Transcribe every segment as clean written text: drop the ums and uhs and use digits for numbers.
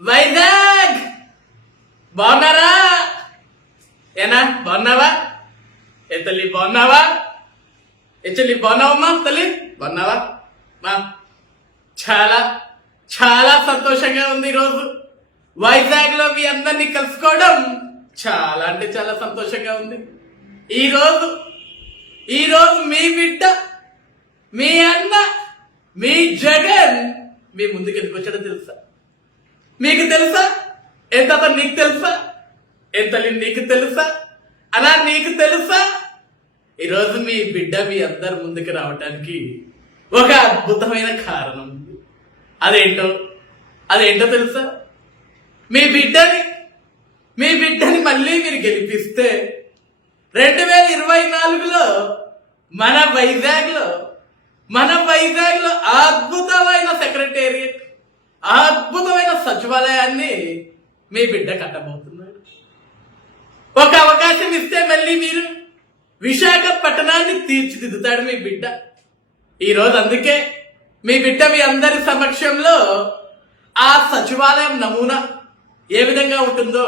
వైజాగ్ బాగున్నారా? ఏనా బాగున్నావా? ఏ తల్లి బాగున్నావా? ఏ చెల్లి బాగున్నావమ్మా? తల్లి బాగున్నావా? మా చాలా చాలా సంతోషంగా ఉంది ఈరోజు వైజాగ్ లో మీ అందరినీ కలుసుకోవడం. చాలా అంటే చాలా సంతోషంగా ఉంది. ఈరోజు మీ బిడ్డ, మీ అన్న, మీ జగన్ మీ ముందుకు ఎందుకు వచ్చాడో తెలుసా? మీకు తెలుసా? ఎంత నీకు తెలుసా? ఎంత నీకు తెలుసా? అలా నీకు తెలుసా? ఈరోజు మీ బిడ్డ మీ అందరి ముందుకు రావటానికి ఒక అద్భుతమైన కారణం ఉంది. అదేంటో తెలుసా? మీ బిడ్డని మళ్ళీ మీరు గెలిపిస్తే 2024లో మన వైజాగ్ లో అద్భుతమైన సెక్రటేరియట్, అద్భుతమైన సచివాలయాన్ని మీ బిడ్డ కట్టబోతున్నాడు. ఒక అవకాశం ఇస్తే మళ్ళీ మీరు విశాఖపట్నాన్ని తీర్చిదిద్దుతాడు మీ బిడ్డ. ఈరోజు అందుకే మీ బిడ్డ మీ అందరి సమక్షంలో ఆ సచివాలయం నమూనా ఏ విధంగా ఉంటుందో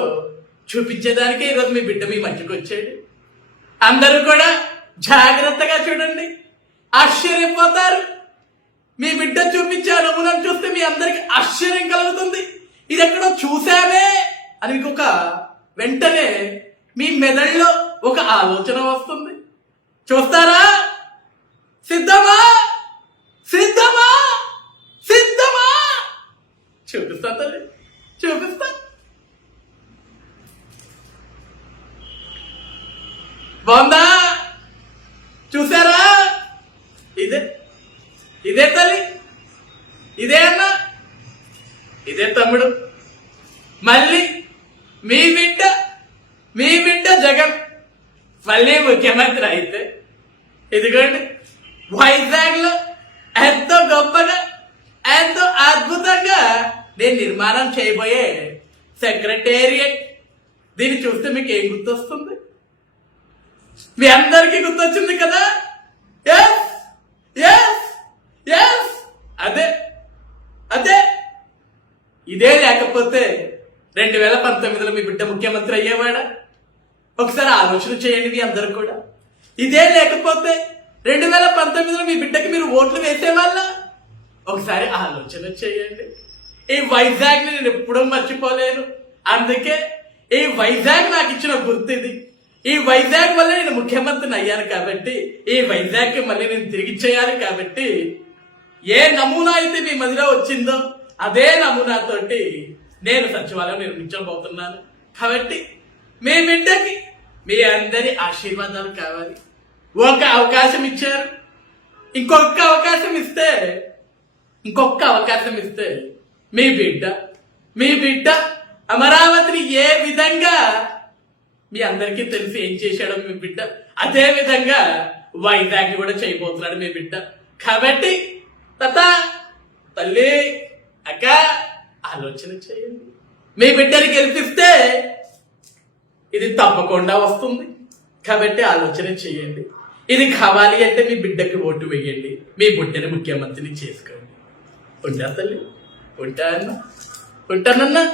చూపించేదానికే ఈరోజు మీ బిడ్డ మీ మధ్యకు వచ్చాడు. అందరూ కూడా జాగ్రత్తగా చూడండి, ఆశ్చర్యపోతారు. మీ బిడ్డ చూపించే నమూనాను చూస్తే మీ అందరికి ఆశ్చర్యం కలుగుతుంది. ఇది ఎక్కడో చూసామే అని ఇంకొక వెంటనే మీ మెదడులో ఒక ఆలోచన వస్తుంది. చూస్తారా? సిద్ధమా? చూపిస్తా తల్లి, చూపిస్తా. బాగుందా? చూసారా? ఇదే తల్లి, ఇదే అన్న, ఇదే తమ్ముడు. మళ్ళీ మీ బిడ్డ జగన్ మళ్ళీ ముఖ్యమంత్రి అయితే ఇదిగోండి వైజాగ్ లో ఎంతో గొప్పగా, ఎంతో అద్భుతంగా నేను నిర్మాణం చేయబోయే సెక్రటేరియట్. దీన్ని చూస్తే మీకు ఏం గుర్తొస్తుంది? మీ అందరికీ గుర్తొచ్చింది కదా? అదే ఇదే లేకపోతే 2019లో మీ బిడ్డ ముఖ్యమంత్రి అయ్యేవాడా? ఒకసారి ఆలోచన చేయండి మీ అందరు కూడా. ఇదే లేకపోతే 2019లో మీ బిడ్డకి మీరు ఓట్లు వేసేవాళ్ళ? ఒకసారి ఆలోచన చేయండి. ఈ వైజాగ్ ని నేను ఎప్పుడూ మర్చిపోలేను. అందుకే ఈ వైజాగ్ నాకు ఇచ్చిన గుర్తు ఇది. ఈ వైజాగ్ వల్ల నేను ముఖ్యమంత్రిని అయ్యాను కాబట్టి, ఈ వైజాగ్ కి మళ్ళీ నేను తిరిగి చేయాలి కాబట్టి, ఏ నమూనా అయితే మీ మధ్యలో వచ్చిందో అదే నమూనాతోటి నేను సచివాలయం నిర్మించబోతున్నాను. కాబట్టి మీ బిడ్డకి మీ అందరి ఆశీర్వాదాలు కావాలి. ఒక అవకాశం ఇచ్చారు, ఇంకొక అవకాశం ఇస్తే మీ బిడ్డ అమరావతిని ఏ విధంగా మీ అందరికీ తెలిసి ఏం చేశాడో మీ బిడ్డ, అదే విధంగా వైజాగ్ కూడా చేయబోతున్నాడు మీ బిడ్డ. కాబట్టి తల్లి, అక్క, ఆలోచన చేయండి. మీ బిడ్డని గెలిపిస్తే ఇది తప్పకుండా వస్తుంది. కాబట్టి ఆలోచన చేయండి. ఇది కావాలి అంటే మీ బిడ్డకి ఓటు వేయండి. మీ బిడ్డని ముఖ్యమంత్రిని చేసుకోండి. ఉంటా తల్లి, ఉంటానన్నా.